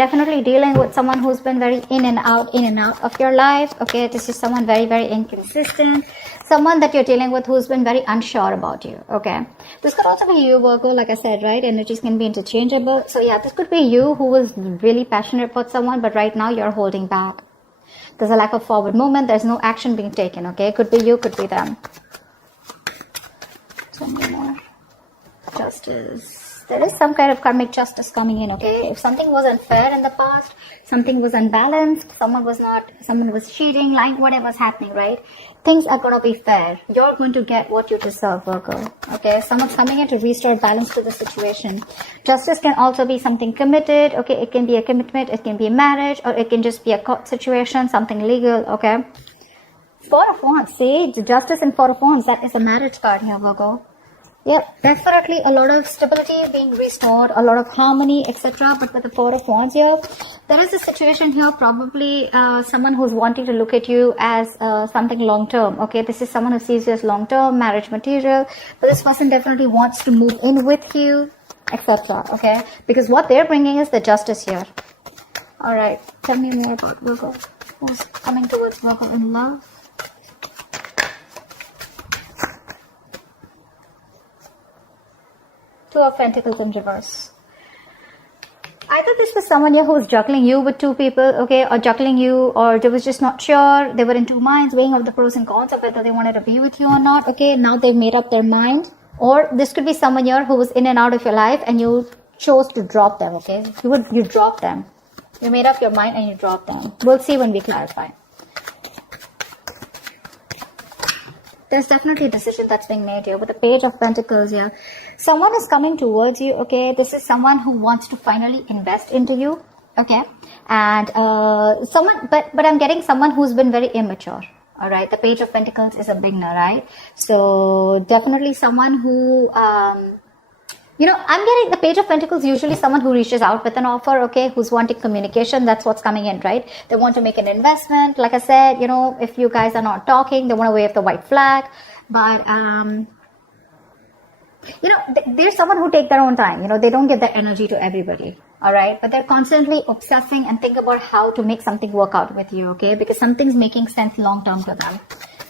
definitely dealing with someone who's been very in and out of your life. Okay, this is someone very, very inconsistent. Someone that you're dealing with who's been very unsure about you. Okay, this could also be you, Virgo, like I said, right? Energies can be interchangeable. So yeah, this could be you who was really passionate about someone, but right now you're holding back. There's a lack of forward movement. There's no action being taken. Okay, could be you, could be them. Tell me more. Justice. There is some kind of karmic justice coming in, okay? If something was unfair in the past, something was unbalanced, someone was cheating, lying, whatever's happening, right? Things are going to be fair. You're going to get what you deserve, Virgo, okay? Someone's coming in to restore balance to the situation. Justice can also be something committed, okay? It can be a commitment, it can be a marriage, or it can just be a court situation, something legal, okay? Four of Wands, see? The Justice and Four of Wands, that is a marriage card here, Virgo. Yep, definitely a lot of stability being restored, a lot of harmony, etc. But with the Four of Wands here, there is a situation here, probably someone who's wanting to look at you as something long-term. Okay, this is someone who sees you as long-term, marriage material. But this person definitely wants to move in with you, etc. Okay, because what they're bringing is the Justice here. All right, tell me more about Virgo. Who's coming towards Virgo in love? Two of Pentacles in reverse. Either this was someone here who was juggling you with two people, okay, or juggling you, or they was just not sure. They were in two minds, weighing up the pros and cons of whether they wanted to be with you or not. Okay, now they've made up their mind. Or this could be someone here who was in and out of your life, and you chose to drop them. Okay, you dropped them. You made up your mind and you dropped them. We'll see when we clarify. There's definitely a decision that's being made here with the Page of Pentacles here. Someone is coming towards you, okay? This is someone who wants to finally invest into you, okay? And but I'm getting someone who's been very immature, all right? The Page of Pentacles is a beginner, right? So definitely someone who, I'm getting the Page of Pentacles, usually someone who reaches out with an offer, okay, who's wanting communication. That's what's coming in, right? They want to make an investment. Like I said, if you guys are not talking, they want to wave the white flag. But, there's someone who take their own time. They don't give their energy to everybody, all right? But they're constantly obsessing and think about how to make something work out with you, okay? Because something's making sense long-term to them.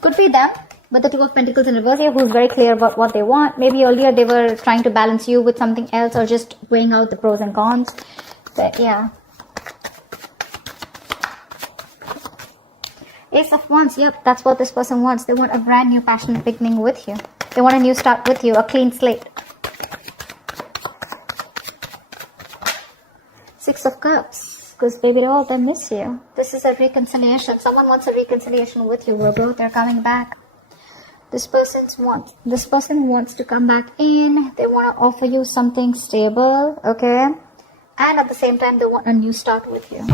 Could be them. But the Two of Pentacles in reverse here, who's very clear about what they want. Maybe earlier they were trying to balance you with something else, or just weighing out the pros and cons. But yeah. Ace of Wands, yep, that's what this person wants. They want a brand new passionate beginning with you. They want a new start with you, a clean slate. Six of Cups, because baby all them miss you. This is a reconciliation. Someone wants a reconciliation with you, Virgo. They're coming back. This person wants to come back in. They want to offer you something stable, okay? And at the same time, they want a new start with you.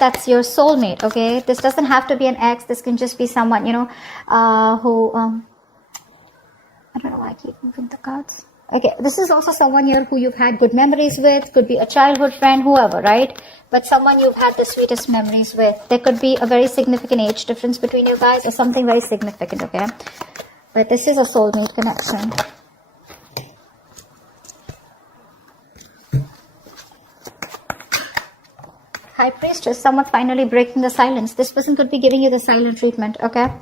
That's your soulmate, okay? This doesn't have to be an ex. This can just be someone, who, I don't know why I keep moving the cards. Okay, this is also someone here who you've had good memories with. Could be a childhood friend, whoever, right? But someone you've had the sweetest memories with. There could be a very significant age difference between you guys, or something very significant, okay? But this is a soulmate connection. High Priestess, someone finally breaking the silence. This person could be giving you the silent treatment, okay?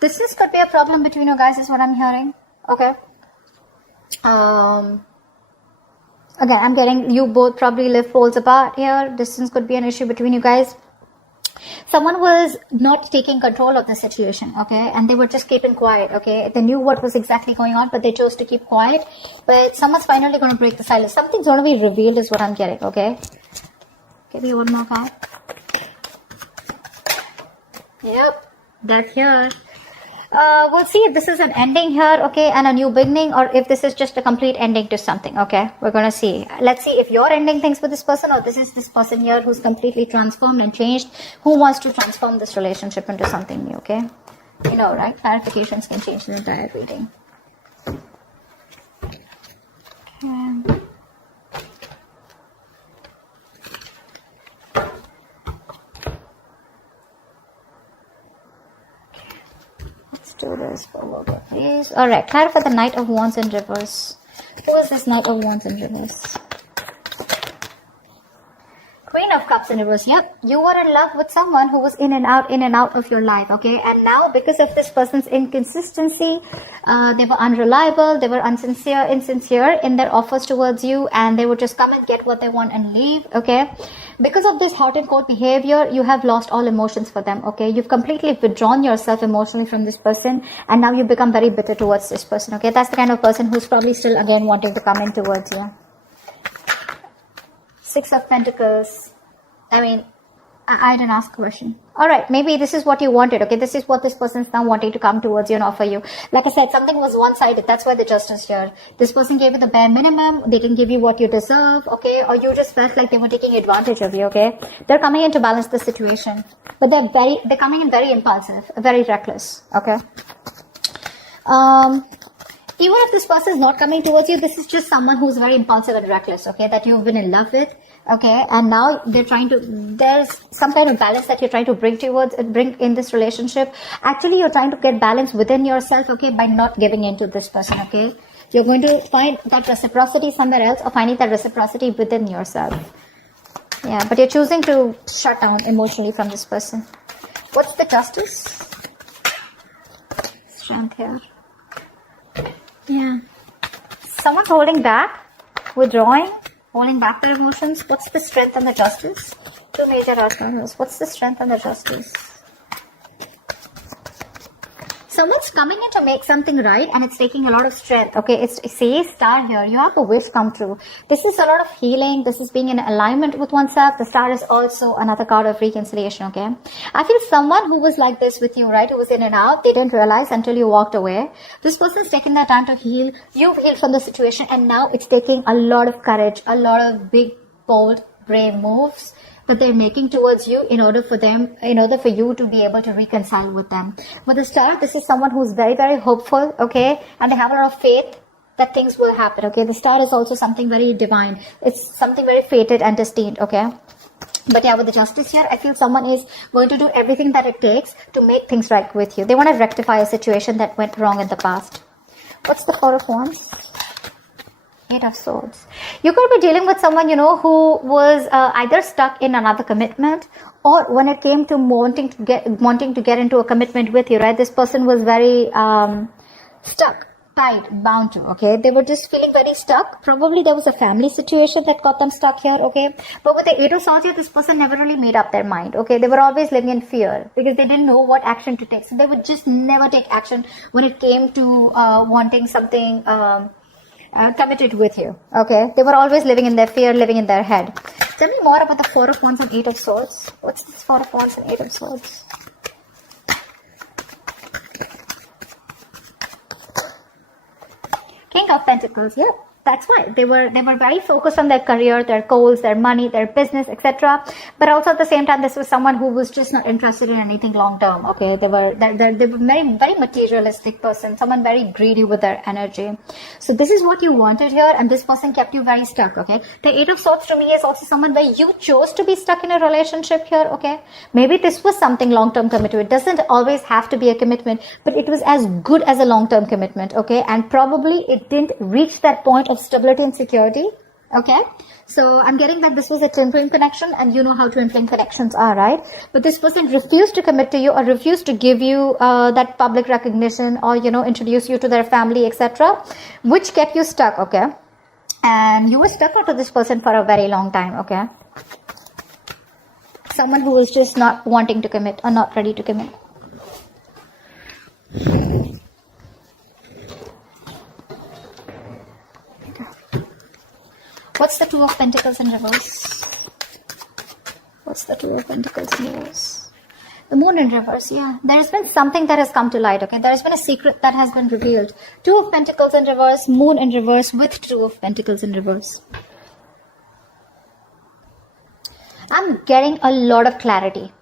This could be a problem between you guys, is what I'm hearing, okay? Again, I'm getting you both probably live poles apart here. Distance could be an issue between you guys. Someone was not taking control of the situation, okay? And they were just keeping quiet, okay? They knew what was exactly going on, but they chose to keep quiet. But someone's finally going to break the silence. Something's going to be revealed is what I'm getting, okay? Give me one more card. Yep, that here. We'll see if this is an ending here, okay, and a new beginning, or if this is just a complete ending to something, okay? We're gonna see. Let's see if you're ending things with this person, or this is this person here who's completely transformed and changed, who wants to transform this relationship into something new, okay? Right? Clarifications can change the entire reading. Okay. Do this for a little bit, please. Alright, clarify the Knight of Wands in reverse. Who is this Knight of Wands in reverse? Queen of Cups in reverse. Yep, you were in love with someone who was in and out of your life, okay? And now, because of this person's inconsistency, they were unreliable, they were insincere in their offers towards you, and they would just come and get what they want and leave, okay? Because of this hot and cold behavior, you have lost all emotions for them, okay? You've completely withdrawn yourself emotionally from this person, and now you become very bitter towards this person, okay? That's the kind of person who's probably still, again, wanting to come in towards you. Six of Pentacles. I mean, I didn't ask a question. Alright, maybe this is what you wanted, okay? This is what this person's now wanting to come towards you and offer you. Like I said, something was one-sided. That's why the Justice here. This person gave you the bare minimum. They didn't give you what you deserve, okay? Or you just felt like they were taking advantage of you, okay? They're coming in to balance the situation. But they're coming in very impulsive, very reckless, okay? Even if this person is not coming towards you, this is just someone who's very impulsive and reckless, okay, that you've been in love with, okay, and now there's some kind of balance that you're trying to bring in this relationship. Actually, you're trying to get balance within yourself, okay, by not giving in to this person, okay. You're going to find that reciprocity somewhere else, or finding that reciprocity within yourself. Yeah, but you're choosing to shut down emotionally from this person. What's the Justice? Strength here. Yeah. Someone's holding back, withdrawing, holding back their emotions. What's the Strength and the Justice? Two major arcanas. What's the Strength and the Justice? Someone's coming in to make something right, and it's taking a lot of strength. Okay, see, Star here. You have a wish come true. This is a lot of healing. This is being in alignment with oneself. The Star is also another card of reconciliation. Okay, I feel someone who was like this with you, right? Who was in and out. They didn't realize until you walked away. This person's taken their time to heal. You've healed from the situation, and now it's taking a lot of courage, a lot of big, bold, brave moves that they're making towards you in order for you to be able to reconcile with them. With the Star, this is someone who's very, very hopeful, okay, and they have a lot of faith that things will happen, okay. The Star is also something very divine. It's something very fated and destined, okay. But yeah, with the Justice here, I feel someone is going to do everything that it takes to make things right with you. They want to rectify a situation that went wrong in the past. What's the Four of Wands? Eight of Swords. You could be dealing with someone, who was either stuck in another commitment, or when it came to wanting to get into a commitment with you, right? This person was very stuck, tied, bound to, okay? They were just feeling very stuck. Probably there was a family situation that got them stuck here, okay? But with the Eight of Swords here, this person never really made up their mind, okay? They were always living in fear because they didn't know what action to take. So they would just never take action when it came to wanting something committed with you, okay? They were always living in their fear, living in their head. Tell me more about the Four of Wands and Eight of Swords. What's this Four of Wands and Eight of Swords? King of Pentacles. Yep, that's why they were very focused on their career, their goals, their money, their business, etc. But also at the same time, this was someone who was just not interested in anything long term. Okay, they were very, very materialistic person, someone very greedy with their energy. So this is what you wanted here, and this person kept you very stuck. Okay, the Eight of Swords to me is also someone where you chose to be stuck in a relationship here. Okay, maybe this was something long term committed. It doesn't always have to be a commitment, but it was as good as a long term commitment. Okay, and probably it didn't reach that point of stability and security. Okay, so I'm getting that this was a twin flame connection, and you know how twin flame connections are, right? But this person refused to commit to you, or refused to give you that public recognition, or introduce you to their family, etc., which kept you stuck. Okay, and you were stuck out to this person for a very long time. Okay, someone who was just not wanting to commit or not ready to commit. What's the Two of Pentacles in reverse? What's the Two of Pentacles in reverse? The Moon in reverse, yeah. There's been something that has come to light, okay? There's been a secret that has been revealed. Two of Pentacles in reverse, Moon in reverse with Two of Pentacles in reverse. I'm getting a lot of clarity.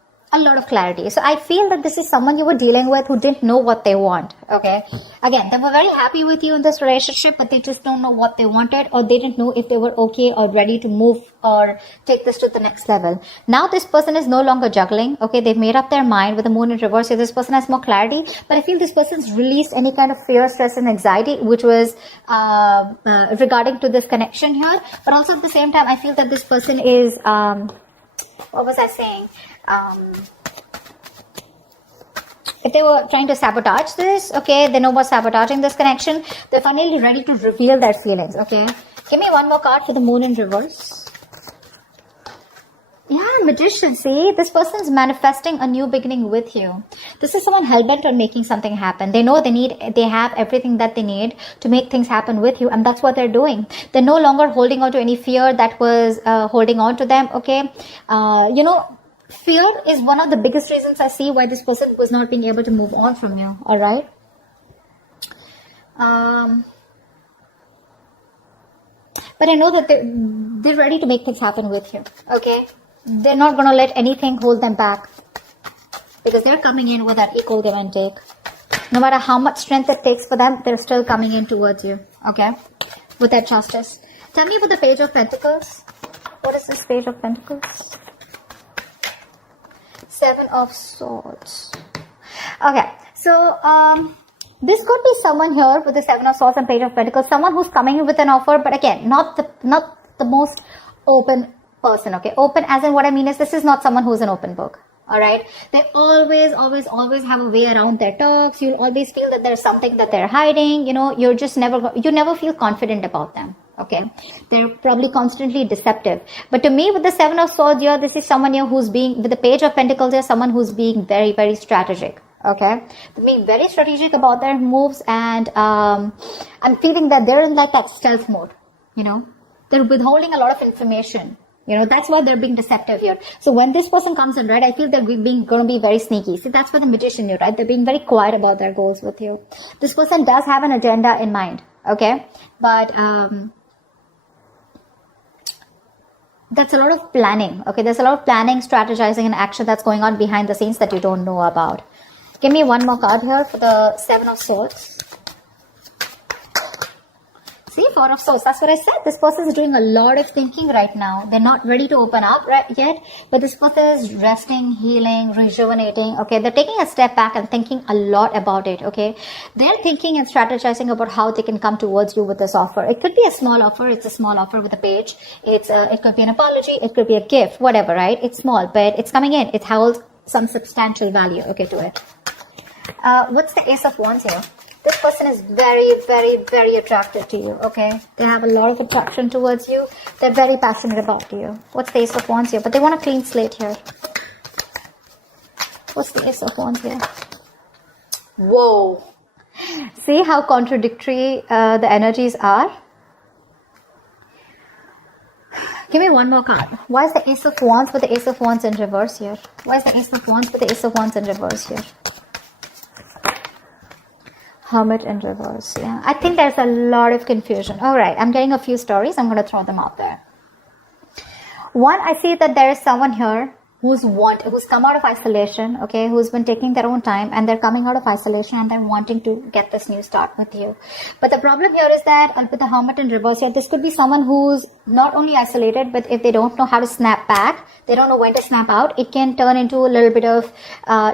a lot of clarity. So I feel that this is someone you were dealing with who didn't know what they want. Okay. Again, they were very happy with you in this relationship, but they just don't know what they wanted, or they didn't know if they were okay or ready to move or take this to the next level. Now this person is no longer juggling. Okay. They've made up their mind with the moon in reverse. So this person has more clarity, but I feel this person's released any kind of fear, stress, and anxiety, which was regarding to this connection here. But also at the same time, I feel that this person is, what was I saying? If they were trying to sabotage this, okay, they know about sabotaging this connection. They're finally ready to reveal their feelings, okay? Give me one more card for the moon in reverse. Yeah, Magician. See, this person's manifesting a new beginning with you. This is someone hell-bent on making something happen. They know they have everything that they need to make things happen with you, and that's what they're doing. They're no longer holding on to any fear that was holding on to them, okay? Fear is one of the biggest reasons I see why this person was not being able to move on from you, alright? But I know that they're ready to make things happen with you, okay? They're not going to let anything hold them back, because they're coming in with that equal give and take. No matter how much strength it takes for them, they're still coming in towards you, okay? With that justice. Tell me about the Page of Pentacles. What is this Page of Pentacles? Seven of Swords. Okay, so this could be someone here with the Seven of Swords and Page of Pentacles, someone who's coming in with an offer, but again, not the most open person, okay? Open as in, what I mean is, this is not someone who's an open book, all right? They always have a way around their talks. You'll always feel that there's something that they're hiding, you never feel confident about them. Okay, they're probably constantly deceptive. But to me, with the Seven of Swords here, this is someone here who's being, with the Page of Pentacles here, someone who's being very, very strategic. Okay, they're being very strategic about their moves, and I'm feeling that they're in like that stealth mode. They're withholding a lot of information. That's why they're being deceptive here. So when this person comes in, right, I feel they're going to be very sneaky. See, that's for the Magician here, right? They're being very quiet about their goals with you. This person does have an agenda in mind. Okay, but that's a lot of planning. Okay, there's a lot of planning, strategizing, and action that's going on behind the scenes that you don't know about. Give me one more card here for the Seven of Swords. See, Four of Swords. That's what I said. This person is doing a lot of thinking right now. They're not ready to open up yet, but this person is resting, healing, rejuvenating. Okay, they're taking a step back and thinking a lot about it. Okay, they're thinking and strategizing about how they can come towards you with this offer. It could be a small offer. It's a small offer with a page. It could be an apology. It could be a gift, whatever, right? It's small, but it's coming in. It holds some substantial value, okay, to it. What's the Ace of Wands here? This person is very, very, very attracted to you, okay? They have a lot of attraction towards you. They're very passionate about you. What's the Ace of Wands here? But they want a clean slate here. What's the Ace of Wands here? Whoa. See how contradictory the energies are? Give me one more card. Why is the Ace of Wands with the Ace of Wands in reverse here? Why is the Ace of Wands with the Ace of Wands in reverse here? Hermit in reverse, yeah. I think there's a lot of confusion. All right, I'm getting a few stories. I'm going to throw them out there. One, I see that there is someone here who's come out of isolation, okay, who's been taking their own time, and they're coming out of isolation and they're wanting to get this new start with you. But the problem here is that with the Hermit in reverse here, this could be someone who's not only isolated, but if they don't know how to snap back, they don't know when to snap out, it can turn into a little bit of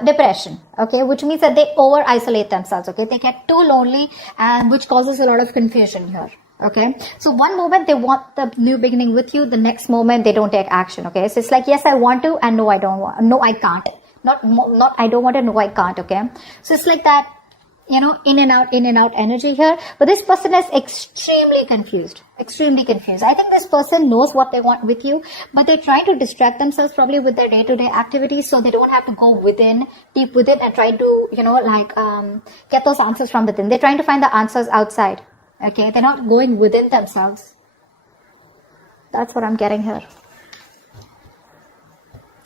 depression, okay, which means that they over isolate themselves, okay, they get too lonely, and which causes a lot of confusion here. Okay, so one moment they want the new beginning with you, the next moment they don't take action. Okay, so it's like, yes, I want to, and no, I don't want, no, I can't, not I don't want to, no, I can't. Okay, so it's like that, in and out energy here. But this person is extremely confused. I think this person knows what they want with you, but they're trying to distract themselves probably with their day-to-day activities, so they don't have to go deep within and try to, get those answers from within. They're trying to find the answers outside. Okay, they're not going within themselves. That's what I'm getting here.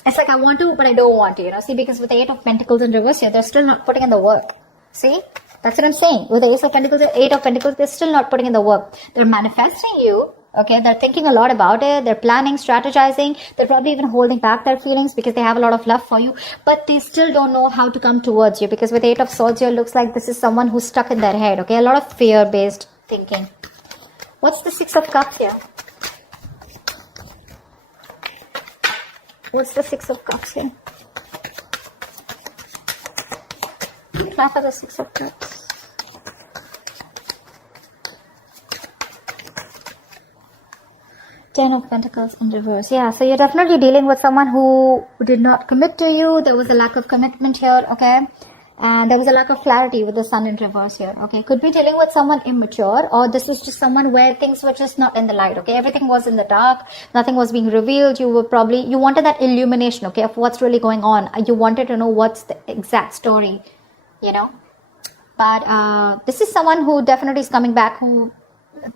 It's like, I want to, but I don't want to, see, because with the Eight of Pentacles in reverse here, they're still not putting in the work. See, that's what I'm saying. With the Ace of Pentacles, the Eight of Pentacles, they're still not putting in the work. They're manifesting you, Okay, they're thinking a lot about it. They're planning, strategizing. They're probably even holding back their feelings because they have a lot of love for you. But they still don't know how to come towards you, because with Eight of Swords here, looks like this is someone who's stuck in their head. Okay, a lot of fear-based thinking. What's the Six of Cups here? What's the Six of Cups here? Try for the Six of Cups. Ten of Pentacles in reverse. Yeah, so you're definitely dealing with someone who did not commit to you. There was a lack of commitment here, okay? And there was a lack of clarity with the Sun in reverse here, okay? Could be dealing with someone immature, or this is just someone where things were just not in the light, okay? Everything was in the dark. Nothing was being revealed. You wanted that illumination, okay, of what's really going on. You wanted to know what's the exact story, you know? But this is someone who definitely is coming back, who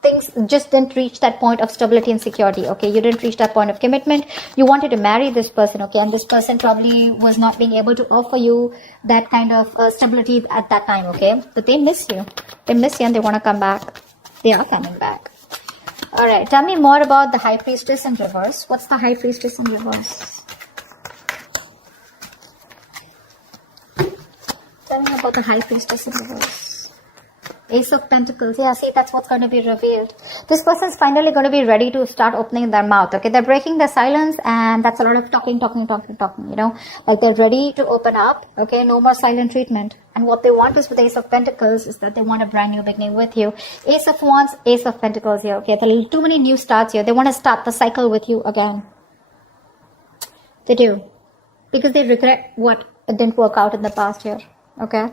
things just didn't reach that point of stability and security, okay? You didn't reach that point of commitment. You wanted to marry this person, okay? And this person probably was not being able to offer you that kind of stability at that time, okay? But they miss you. They miss you and they want to come back. They are coming back. All right, tell me more about the High Priestess in reverse. What's the High Priestess in reverse? Tell me about the High Priestess in reverse. Ace of Pentacles. Yeah, see, that's what's going to be revealed. This person's finally going to be ready to start opening their mouth, okay? They're breaking their silence, and that's a lot of talking, you know? Like, they're ready to open up, okay? No more silent treatment. And what they want is, with Ace of Pentacles, is that they want a brand new beginning with you. Ace of Wands, Ace of Pentacles here, okay? There are too many new starts here. They want to start the cycle with you again. They do. Because they regret what didn't work out in the past here, okay?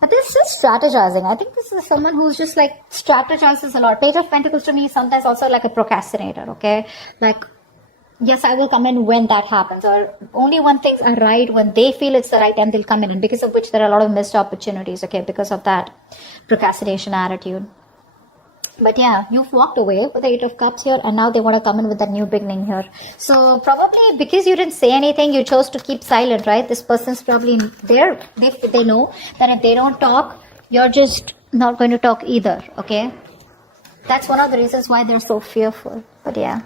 But they're still strategizing. I think this is someone who's just like strategizes a lot. Page of Pentacles to me is sometimes also like a procrastinator, okay? Like, yes, I will come in when that happens. Or only when things are right, when they feel it's the right time, they'll come in. And because of which there are a lot of missed opportunities, okay? Because of that procrastination attitude. But yeah, you've walked away with the Eight of Cups here, and now they want to come in with that new beginning here. So probably because you didn't say anything, you chose to keep silent, right? This person's probably there. They know that if they don't talk, you're just not going to talk either, okay? That's one of the reasons why they're so fearful. But yeah.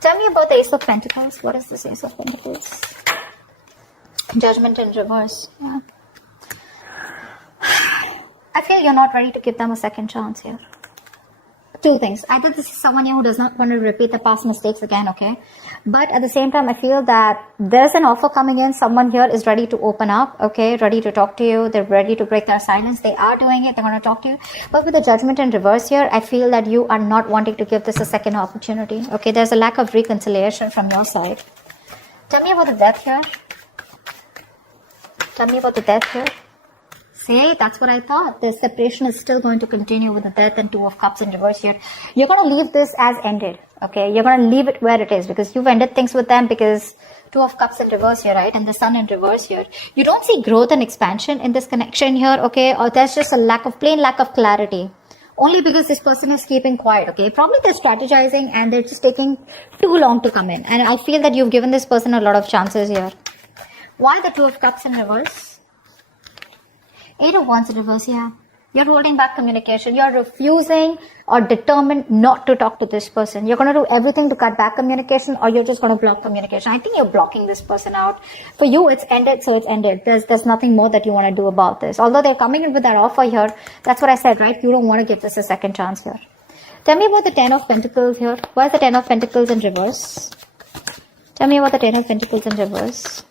Tell me about the Ace of Pentacles. What is this Ace of Pentacles? Judgment in reverse. Yeah. I feel you're not ready to give them a second chance here. Two things. Either this is someone here who does not want to repeat the past mistakes again, okay? But at the same time, I feel that there's an offer coming in. Someone here is ready to open up, okay? Ready to talk to you. They're ready to break their silence. They are doing it. They're going to talk to you. But with the Judgment in reverse here, I feel that you are not wanting to give this a second opportunity, okay? There's a lack of reconciliation from your side. Tell me about the Death here. Tell me about the Death here. See, that's what I thought. The separation is still going to continue with the Death and Two of Cups in reverse here. You're going to leave this as ended, okay? You're going to leave it where it is because you've ended things with them, because Two of Cups in reverse here, right? And the Sun in reverse here. You don't see growth and expansion in this connection here, okay? Or there's just a plain lack of clarity. Only because this person is keeping quiet, okay? Probably they're strategizing and they're just taking too long to come in. And I feel that you've given this person a lot of chances here. Why the Two of Cups in reverse? Eight of Wands in reverse, yeah. You're holding back communication. You're refusing or determined not to talk to this person. You're going to do everything to cut back communication, or you're just going to block communication. I think you're blocking this person out. For you, it's ended, so it's ended. There's nothing more that you want to do about this. Although they're coming in with that offer here, that's what I said, right? You don't want to give this a second chance here. Tell me about the Ten of Pentacles here. Why is the Ten of Pentacles in reverse? Tell me about the Ten of Pentacles in reverse.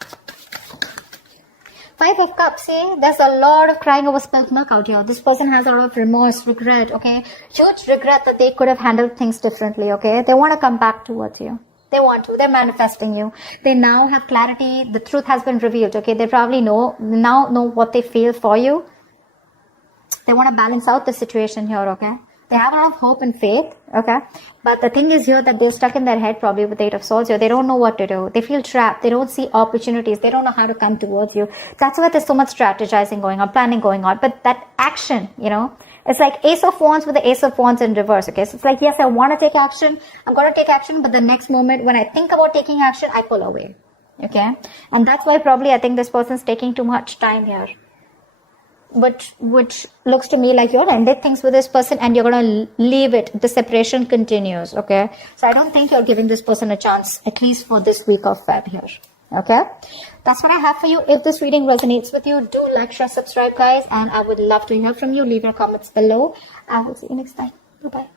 Five of Cups, see, there's a lot of crying over spilled milk out here. This person has a lot of remorse, regret, okay? Huge regret that they could have handled things differently, okay? They want to come back towards you. They want to. They're manifesting you. They now have clarity. The truth has been revealed, okay? They probably now know what they feel for you. They want to balance out the situation here, okay? They have a lot of hope and faith, okay? But the thing is here that they're stuck in their head probably with Eight of Swords here. They don't know what to do. They feel trapped. They don't see opportunities. They don't know how to come towards you. That's why there's so much strategizing going on, planning going on. But that action, you know, it's like Ace of Wands with the Ace of Wands in reverse, okay? So it's like, yes, I want to take action. I'm going to take action. But the next moment when I think about taking action, I pull away, okay? And that's why probably I think this person's taking too much time here. which looks to me like you're ended things with this person and you're going to leave it. The separation continues. Okay. So I don't think you're giving this person a chance, at least for this week of Feb here. Okay. That's what I have for you. If this reading resonates with you, do like, share, subscribe, guys. And I would love to hear from you. Leave your comments below. I will see you next time. Bye-bye.